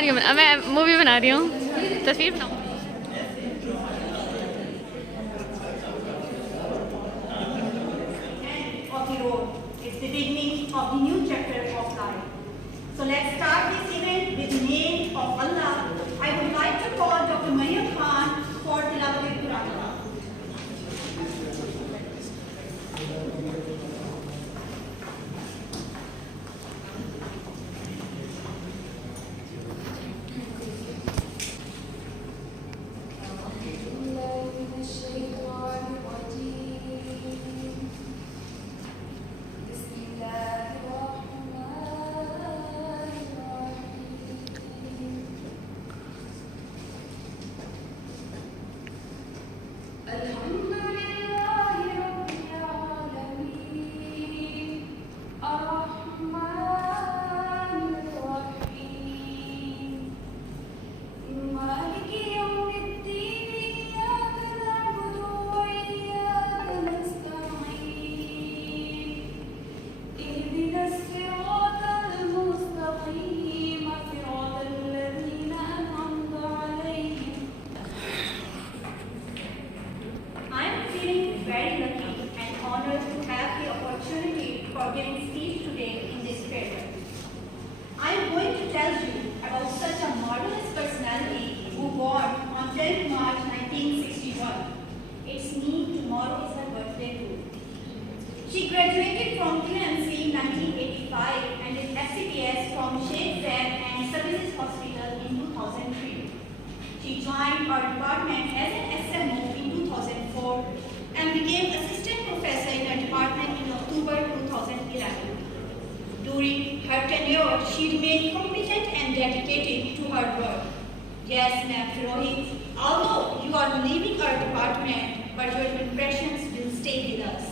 रही हूँ, मैं मूवी बना रही हूँ, तस्वीर बनाऊँ। It's the beginning of the new chapter of life. So let's start this event with the name of Allah. I would like to call Dr. Maryam Khan for Tilawat al-Quran. She graduated from QMC in 1985 and did FCPS from Sheikh Zayed and Services Hospital in 2003. She joined our department as an SMO in 2004 and became assistant professor in our department in October 2011. During her tenure, she remained competent and dedicated to her work. Yes, Ms. Firohi, although you are leaving our department, but your impressions will stay with us.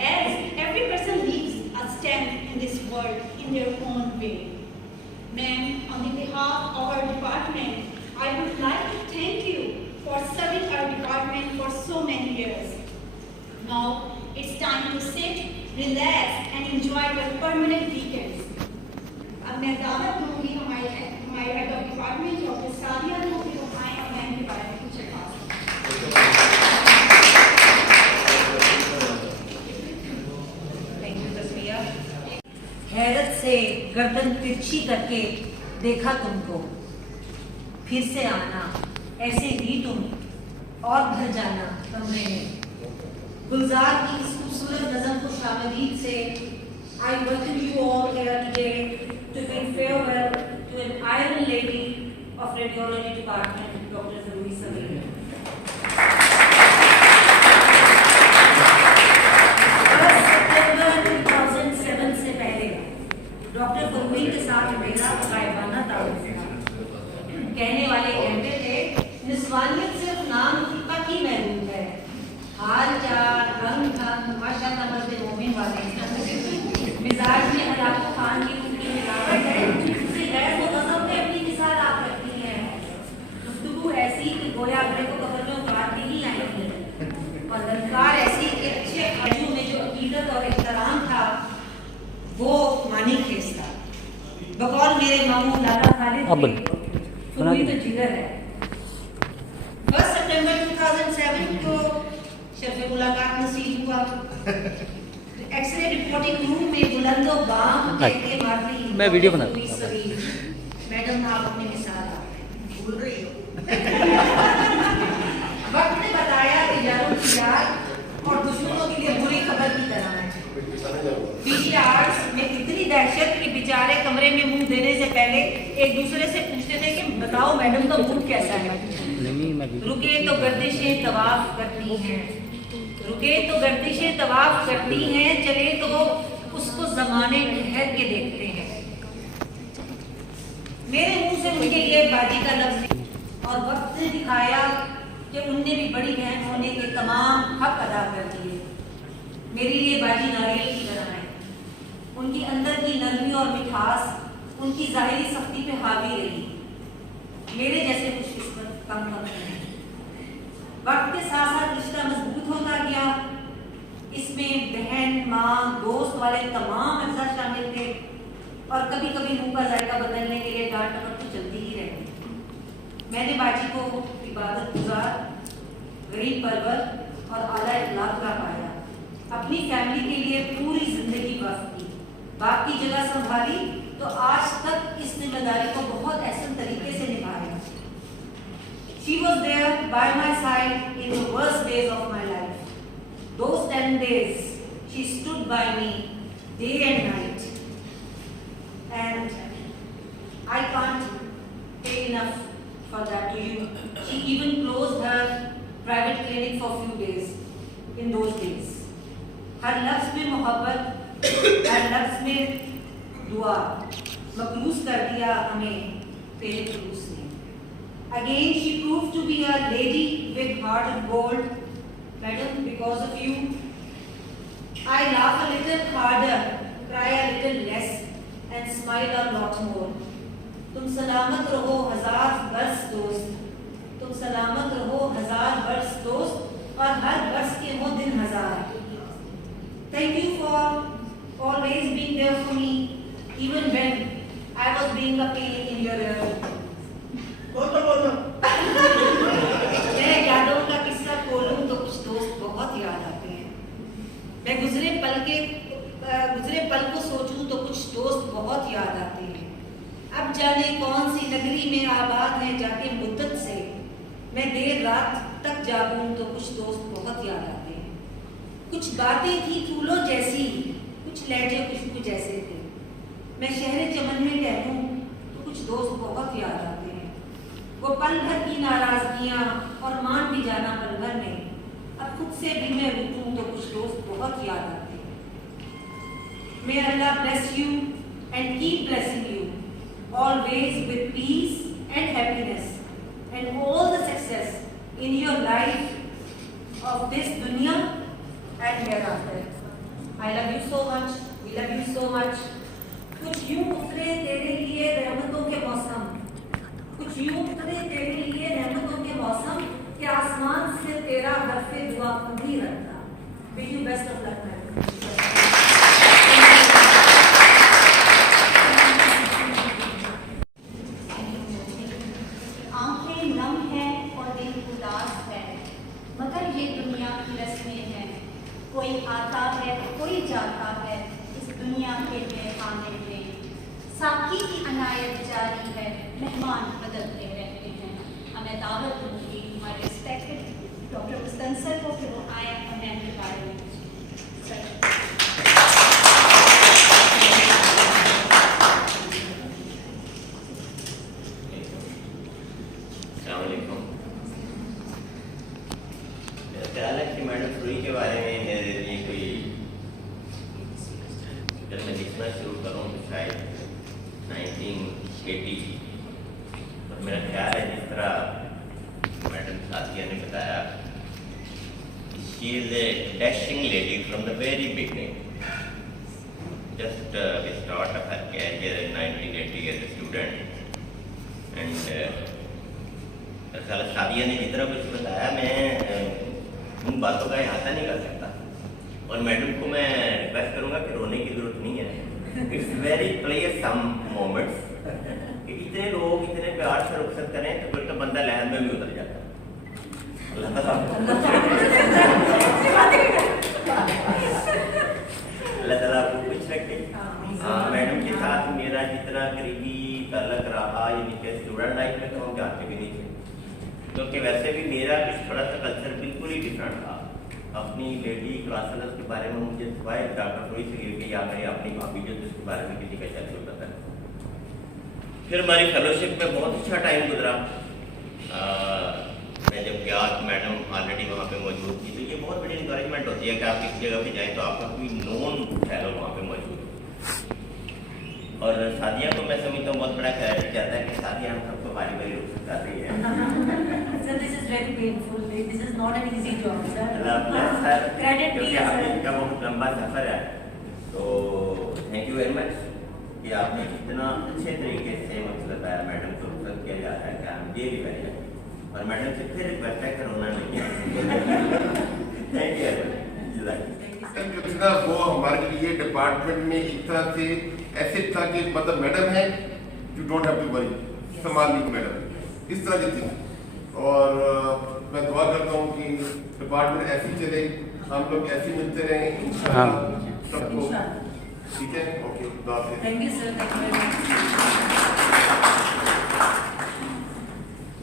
As every person leaves a stamp in this world in their own way. Ma'am, on the behalf of our department, I would like to thank you for serving our department for so many years. Now, it's time to sit, relax and enjoy your permanent weekends. अब मैं दावत दूंगी हमारे head of department doctor Sadia को कि वो आए और मैम के बारे में कुछ बात। हैरत से गर्दन तिरछी करके देखा तुमको, फिर से आना ऐसे ही तुम और भर जाना कमरे में। गुलजार की इस खूबसूरत नज़म को शामिल से I welcome you all here today to bid farewell to an iron lady of Radiology Department, Dr. Zaruri Sameer. 2007 से पहले डॉक्टर फरूरी के साथ मेरा गायबाना ताल्लुक था। कहने वाले कहते थे निस्वानियत सिर्फ नाम तक ही महदूद है, हाल चाल रंग ढंग माशाअल्लाह मर्द मोमिन वाले मिजाज में हलाको खान की उनकी मिलावट है, उससे गैर मुतज़्ज़ब ने अपनी मिसाल आप रखती हैं। गुफ्तगू ऐसी कि गोया अपने को कब्र में उतार के ही आएंगी और ललकार ऐसी कि अच्छे आजू में जो अकीदत और एहतराम था वो मानी खेस था। बकौल मेरे मामू लाला खालिद फरूरी तो जिगर है। 10 सितंबर 2007 को शर्फ मुलाकात नसीब हुआ। एक्सरे रिपोर्टिंग रूम में बुलंदो बाम कहके मारती मैं वीडियो बना रहा हूं। मैडम आप अपनी मिसाल भूल रही हो। वक्त ने बताया कि यारों की याद और दुश्मनों के लिए बुरी खबर की तरह है। पीजीआर्स में इतनी दहशत कि बेचारे कमरे में मुंह देने से पहले एक दूसरे से पूछते थे कि बताओ मैडम का मूड कैसा है। रुके तो गर्दिशें तवाफ करती हैं, रुके तो गर्दिशें तवाफ करती हैं, चले तो उसको जमाने ठहर के देखते हैं। मेरे मुंह से उनके लिए बाजी का लफ्ज और वक्त ने दिखाया कि उनने भी बड़ी बहन होने के तमाम हक अदा कर दिए। मेरे लिए बाजी नारियल की तरह है। उनकी अंदर की नरमी और मिठास उनकी जाहिरी सख्ती पे हावी रही। मेरे जैसे खुशकिस्मत कम हैं। वक्त के साथ साथ रिश्ता मजबूत होता गया। इसमें बहन, माँ, दोस्त वाले तमाम अज्जा शामिल थे। और कभी कभी मुंह का जायका बदलने के लिए डांट टपक तो चलती ही रहती। मैंने बाजी को इबादत गुजार, गरीब परवर और आला इखलाक का पाया। अपनी फैमिली के लिए पूरी जिंदगी वक्त की, बाप की जगह संभाली तो आज तक इस जिम्मेदारी को बहुत एहसन तरीके से निभाया। She was there by my side in the worst days of my life. Those 10 days, she stood by me day and night. And I can't pay enough for that to you. She even closed her private clinic for a few days in those days. हर लफ्ज़ में मोहब्बत, हर लफ्ज़ में दुआ मखलूस कर दिया हमें तेरे जुलूस ने। Again she proved to be a lady with heart of gold. Madam, because of you, I laugh a little harder, cry a little less, and smile a lot more. तुम सलामत रहो हजार बरस दोस्त, तुम सलामत रहो हजार बरस दोस्त, और हर बरस के हो दिन हजार। Thank you for always being there for me, even when I was being a pain in your ear. मैं यादों का किस्सा खोलूं तो कुछ दोस्त बहुत याद आते हैं। मैं गुजरे पल को सोचूं तो कुछ दोस्त बहुत याद आते हैं। अब जाने कौन सी नगरी में आबाद है जाके मुद्दत से, मैं देर रात तक जागूं तो कुछ दोस्त बहुत याद आते हैं। कुछ बातें थी फूलों जैसी, कुछ लहजे खुशबू जैसे थे। मैं शहर चमन में कह दूं तो कुछ दोस्त बहुत याद आते हैं। वो पल भर की नाराजगियां और मान भी जाना पल भर में, अब खुद से भी मैं रूठूं तो कुछ दोस्त बहुत याद आते हैं। May Allah bless you and keep blessing you always with peace and happiness and all the success in your life of this dunya and hereafter. I love you so much. We love you so much. कुछ यूं उतरे तेरे लिए रहमतों के मौसम, कुछ यूं उतरे तेरे लिए रहमतों के मौसम, कि आसमान से तेरा हर्फ़े दुआ खुद ही रखता। Wish you best of luck, madam. आंखें नम हैं और दिल उदास है, मगर ये दुनिया की रस्में हैं। कोई आता है कोई जाता है इस दुनिया के मेहखाने में। साकी की अनायत जारी है, मेहमान बदलते रहते हैं। हमें दावत दूंगी हमारे रिस्पेक्टेड डॉक्टर मुस्तंसर को, फिर वो आए हमें के बारे में। मैडम फ्री के बारे में मेरे लिए कोई, जब मैं लिखना शुरू करूँ तो शायद 1980, और मेरा ख्याल है जिस तरह मैडम साथिया ने बताया, she is a dashing lady from the very beginning. Just we start her career in 1980 as a student. And Sathiya ने जितना कुछ बताया, मैं उन बातों का इहाता नहीं कर सकता। और मैडम को मैं रिक्वेस्ट करूंगा कि रोने की जरूरत नहीं है। It's very clear some moments कि इतने लोग इतने प्यार से रुखसत करें तो फिर तो बंदा लहर में भी उतर जाता है। अल्लाह ताला आपको कुछ रखे। मैडम के साथ मेरा जितना करीबी तल्लक रहा, यानी कि स्टूडेंट लाइफ में, तो हम जानते भी नहीं थे, क्योंकि वैसे भी मेरा कुछ थोड़ा सा कल्चर बिल्कुल ही डिफरेंट था। अपनी लेडी क्लासेस के बारे में मुझे सिवाय डॉक्टर थोड़ी सी गिर के या मेरी अपनी भाभी जो जिसके बारे में किसी का चल पता है। फिर हमारी फेलोशिप में बहुत अच्छा टाइम गुजरा। मैं जब गया मैडम ऑलरेडी वहाँ पे मौजूद थी, तो ये बहुत बड़ी इंकरेजमेंट होती है कि आप किसी जगह पे जाएँ तो आपका कोई नॉन फेलो वहाँ पे मौजूद हो। और शादियाँ को मैं समझता हूँ बहुत बड़ा क्रेडिट जाता है कि शादियाँ हम सबको बारी बारी रुक जाती है। Sir, this is very painful. This is not an easy job, sir. Credit भी है सर। का बहुत लंबा सफर है, तो थैंक यू वेरी मच कि आपने इतना अच्छे तरीके से मतलब बताया। मैडम को रुखसत किया जाता है कि हम ये भी करें, और मैडम से फिर रिक्वेस्ट है कि रोना नहीं है। Thank you. ना वो हमारे लिए डिपार्टमेंट में एक तरह से ऐसे था कि मतलब मैडम है, you don't have to worry, संभाल ली मैडम, इस तरह की थी। और मैं दुआ करता हूँ कि डिपार्टमेंट ऐसी चले, हम लोग ऐसे मिलते रहें इंशाअल्लाह सबको। ठीक है, okay, thank you sir,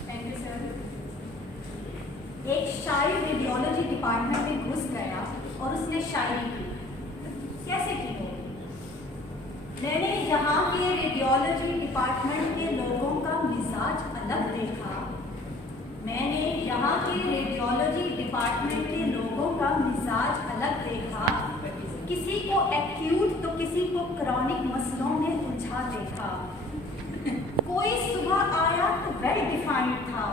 thank you sir. एक शायर रेडियोलॉजी डिपार्टमेंट में घुस गया और उसने शायरी की। कैसे की वो? मैंने यहाँ के रेडियोलॉजी डिपार्टमेंट के लोगों का मिजाज अलग देखा। मैंने यहाँ के रेडियोलॉजी डिपार्टमेंट के लोगों का मिजाज अलग देखा। किसी को एक्यूट तो किसी को क्रॉनिक मसलों में उलझा देखा। कोई सुबह आया तो वेल डिफाइंड था,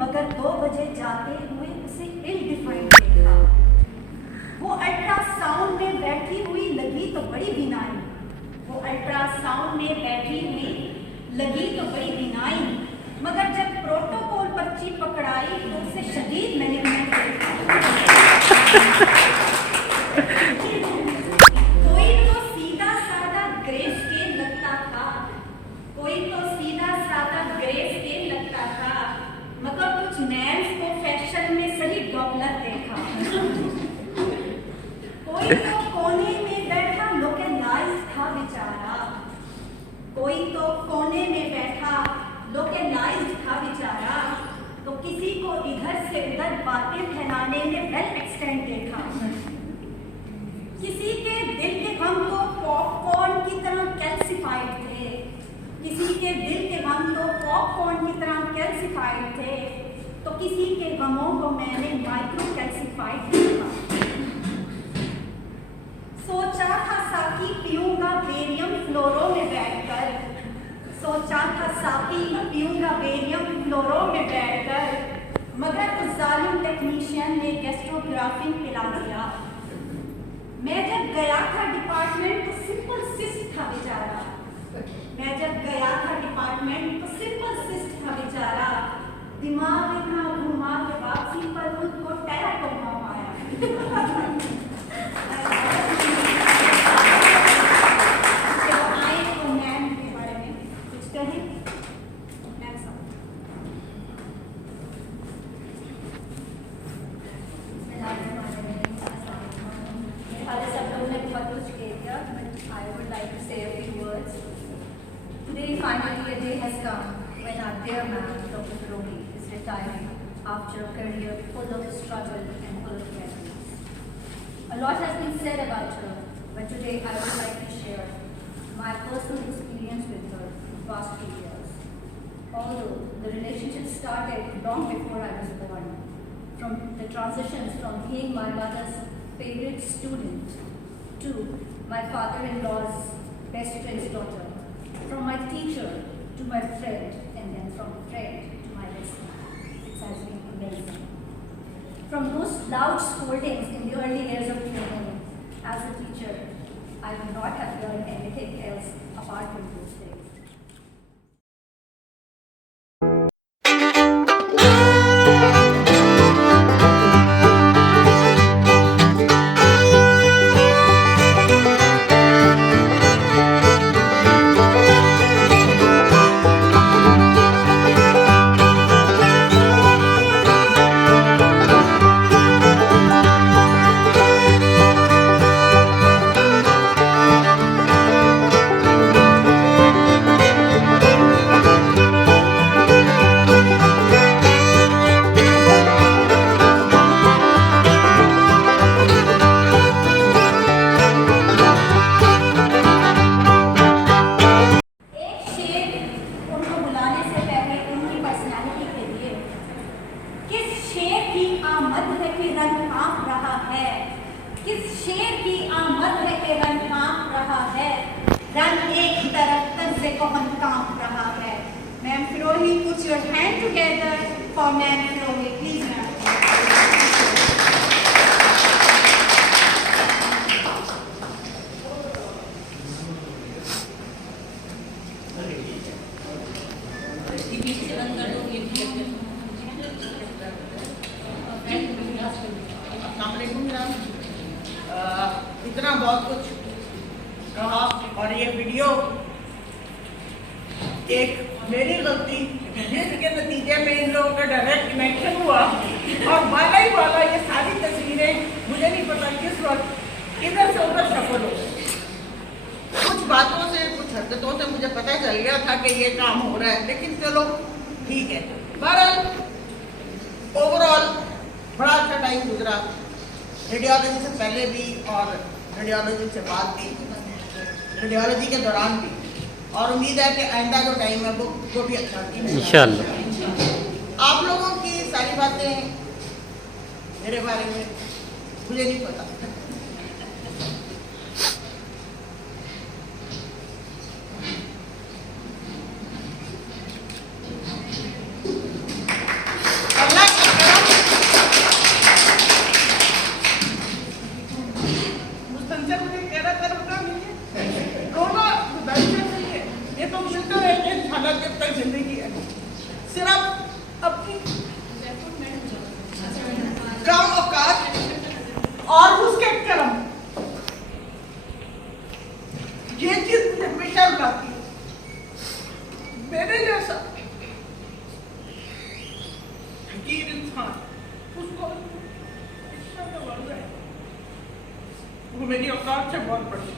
मगर 2 बजे जाते हुए उसे इल डिफाइंड देखा। वो अल्ट्रासाउंड में बैठी हुई लगी तो बड़ी बिनाई, वो अल्ट्रासाउंड में बैठी हुई लगी तो बड़ी बिनाई, मगर जब प्रोटोकॉल पर्ची पकड़ाई तो उसे शदीद मैनेजमेंट कोई तो सीधा साधा ग्रेस के लगता था, कोई तो सीधा साधा ग्रेस के लगता था, मगर कुछ नैन्स को फैशन में सही डॉलर देखा। कोई तो कोने में बैठा लोकेलाइज्ड था बेचारा, कोई तो कोने में बैठा लोकेलाइज्ड था बेचारा, तो किसी को इधर से उधर बातें फैलाने में वेल एक्सटेंड देखा। किसी के दिल के गम तो पॉपकॉर्न की तरह कैल्सिफाइड थे, किसी के दिल के गम तो पॉपकॉर्न की तरह कैल्सिफाइड थे, तो किसी के गमों को मैंने माइक्रो कैल्सिफाइड देखा। सोचा था साकी पीऊंगा बेरियम फ्लोरो में बैठकर, सोचा था साकी पीऊंगा बेरियम फ्लोरो में बैठकर, मगर उस जालिम टेक्नीशियन ने गैस्ट्रोग्राफिन पिला दिया। मैं जब गया था डिपार्टमेंट तो सिंपल सिस्ट था बेचारा, मैं जब गया था डिपार्टमेंट तो सिंपल सिस्ट था बेचारा, दिमाग इतना घुमा के वापसी पर मुझको टेराकोमा आया। Today, finally, a day has come when our dear man, Dr. Firogi, is retiring after a career full of struggle and full of memories. A lot has been said about her, but today I would like to share my personal experience with her in the past few years. Although the relationship started long before I was born, from the transitions from being my mother's favorite student to my father-in-law's best friend's daughter, from my teacher to my friend, and then from friend to my listener. It has been amazing. From those loud scoldings in the early years of training as a teacher, I would not have learned anything else apart from those things. Ma'am Firogi, put your hand together for Ma'am Firogi, please ma'am. इतना बहुत कुछ कहा और ये video एक मेरी गलती जिसके नतीजे में इन लोगों का डायरेक्ट कनेक्शन हुआ और वाला ही वाला ये सारी तस्वीरें मुझे नहीं पता किस वक्त इधर से उधर सफल हो गई। कुछ बातों से कुछ हरकतों से मुझे पता चल गया था कि ये काम हो रहा है, लेकिन चलो ठीक है। बहरहाल ओवरऑल बड़ा अच्छा टाइम गुजरा, रेडियोलॉजी से पहले भी और रेडियोलॉजी से बाद भी, रेडियोलॉजी के दौरान भी, और उम्मीद है कि आइंदा जो टाइम है वो भी अच्छा इंशाअल्लाह। आप लोगों की सारी बातें मेरे बारे में मुझे नहीं पता, जिंदगी है सिर्फ अपनी काम औकात और उसके कर्म, ये चीज मुझे हमेशा रुलाती है। मेरे जैसा फकीर इंसान उसको वो मेरी औकात से बहुत बड़ी।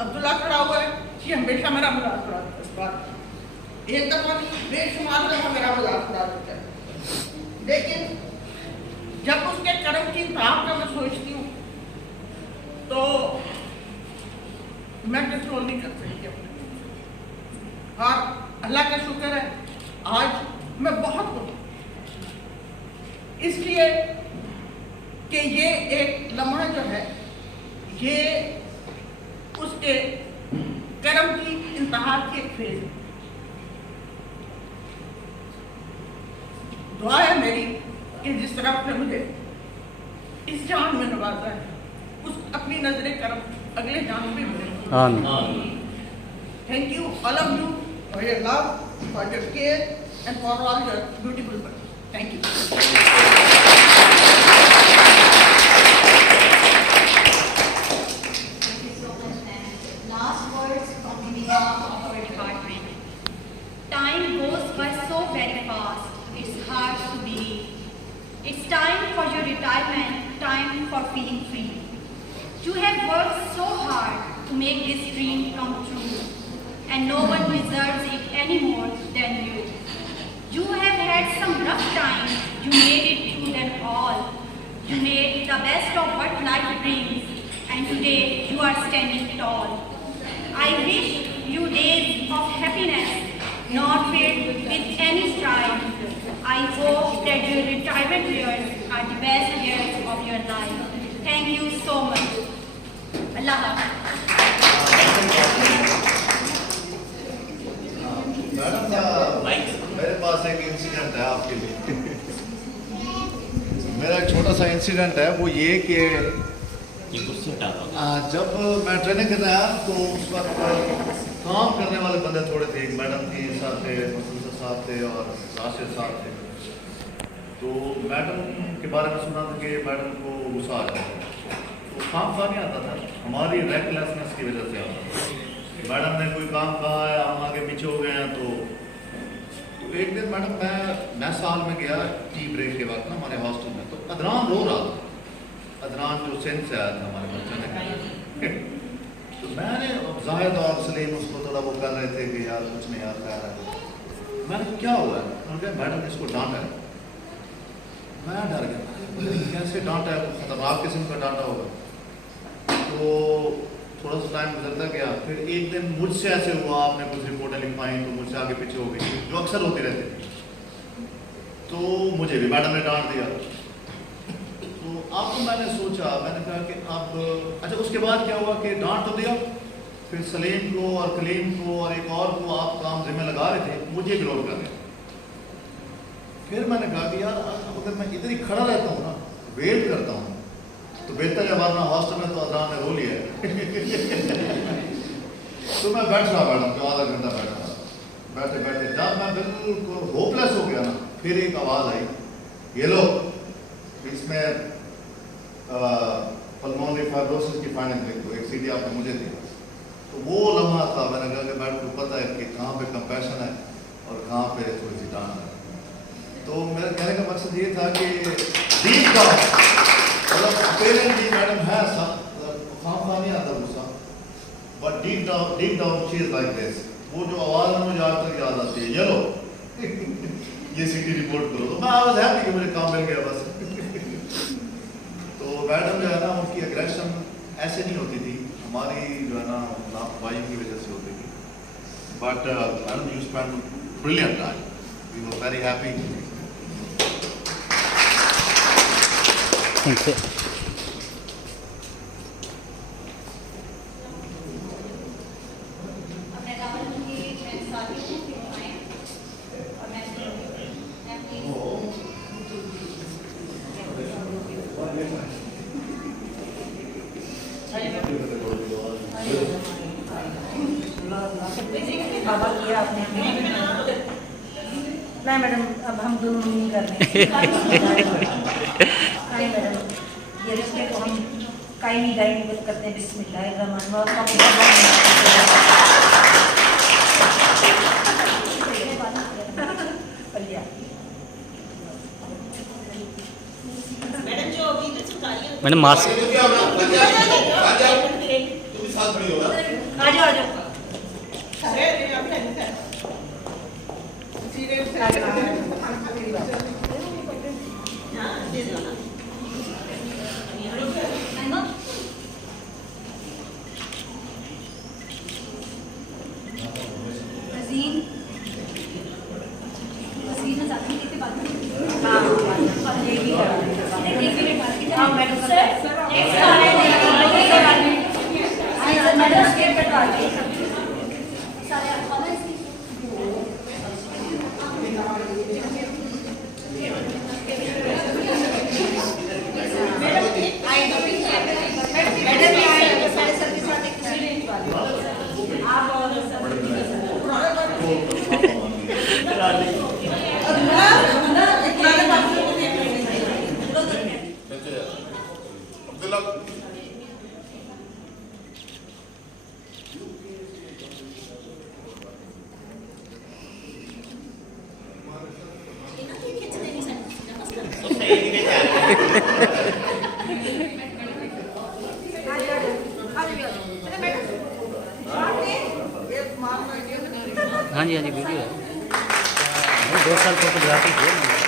अब्दुल्ला खड़ा हुआ है, ये हमेशा मेरा मजाक उड़ाता है। इस बात एक दफा बेशुमार दफा मेरा मजाक उड़ा देता है, लेकिन जब उसके कर्म की इंतहा का मैं सोचती हूँ तो मैं कंट्रोल नहीं कर सकती अपने। और अल्लाह का शुक्र है आज मैं बहुत खुश, इसलिए कि ये एक लम्हा जो है ये उसके कर्म की इंतहा की एक फेज है। दुआ है मेरी कि जिस तरह आपने मुझे इस जान में नवाजा है, उस अपनी नजरे कर्म अगले जान में मिले। आमीन। Thank you all of you for your love, for your care and for all your beautiful work. Thank you. Last words from the behalf of our department. Time goes by so very fast, it's hard to believe. It's time for your retirement, time for feeling free. You have worked so hard to make this dream come true, and no one deserves it any more than you. You have had some rough times, you made it through them all. You made the best of what life brings, and today you are standing tall. I wish you days of happiness, not filled with any strife. I hope that your retirement years are the best years of your life. Thank you so much. Allah madam मेरे पास एक incident है आपके लिए। मेरा एक छोटा सा incident है, वो ये कि जब मैं ट्रेनिंग करने आया तो उस वक्त काम करने वाले बंदे थोड़े थे। एक मैडम थी, साथ थे, मुसलसल साहब थे और राशिद साहब थे। तो मैडम के बारे में सुना था कि मैडम को गुस्सा आ जाता था, तो काम नहीं आता था, हमारी रेकलेसनेस की वजह से आता था। मैडम ने कोई काम कहा है, हम आगे पीछे हो गए हैं। तो एक दिन मैडम मैं साल में गया टी ब्रेक के वक्त ना हमारे हॉस्टल में, तो अदनान रो रहा था। अदनान जो सिंध से आया था हमारे बच्चे ने, तो मैंने जाहिद और सलीम उसको थोड़ा वो कर रहे थे कि यार कुछ नहीं यार कह रहा है। मैंने क्या हुआ है? उन्होंने कहा मैडम ने इसको डांटा है। मैं डर गया, कैसे डांटा है? खतरनाक किस्म का डांटा होगा। तो थोड़ा सा टाइम गुजरता गया, फिर एक दिन मुझसे ऐसे हुआ, आपने कुछ रिपोर्टें लिखवाई तो मुझसे आगे पीछे हो गई, जो अक्सर होती रहती। तो मुझे भी मैडम ने डांट दिया। तो अब मैंने सोचा, मैंने कहा कि अब अच्छा उसके बाद क्या हुआ कि डांट तो दिया, फिर सलीम को और कलीम को और एक और को आप काम जिम्मे लगा रहे थे, मुझे विरोध कर दिया। फिर मैंने कहा कि यार अगर मैं इधर ही खड़ा रहता हूँ ना, वेट करता हूँ, तो बेहतर है, वरना हॉस्टल में तो अदनान ने रो लिया है। तो मैं बैठ रहा मैडम जो आधा घंटा बैठा रहा, बैठे बैठे जब मैं बिल्कुल होपलेस हो गया ना, फिर एक आवाज़ आई, ये लो इसमें फाइब्रोसिस की फाइंडिंग लिख दो, एक सीडी आपने मुझे दी। तो वो लम्हा था, मैंने कहा कि मैडम को पता है कि कहाँ पे कंपैशन है और कहाँ पे थोड़ी सी डांट है। तो मेरे कहने का मकसद ये था कि डीप डाउन, मतलब पेरेंट जी मैडम है खाम नहीं आता गुस्सा, but deep down she is like this. वो जो आवाज़ में मुझे आज तक याद आती है, ये लो ये सीटी रिपोर्ट करो, तो मैं आज हैप्पी कि मुझे काम मिल गया बस। तो मैडम जो है ना, उनकी एग्रेशन ऐसे नहीं होती थी, हमारी जो है ना लापरवाही की वजह से होती थी। But madam you spend brilliant time, we were very happy. Thank you. बाबा किया आपने नहीं मैडम, अब हम दोनों नहीं कर रहे नहीं मैडम, ये रिश्ते को हम कायमी दायमी करते हैं। मैडम मास्क आ जाओ हाँ जी वीडियो है, 2 साल फोटोग्राफी किया।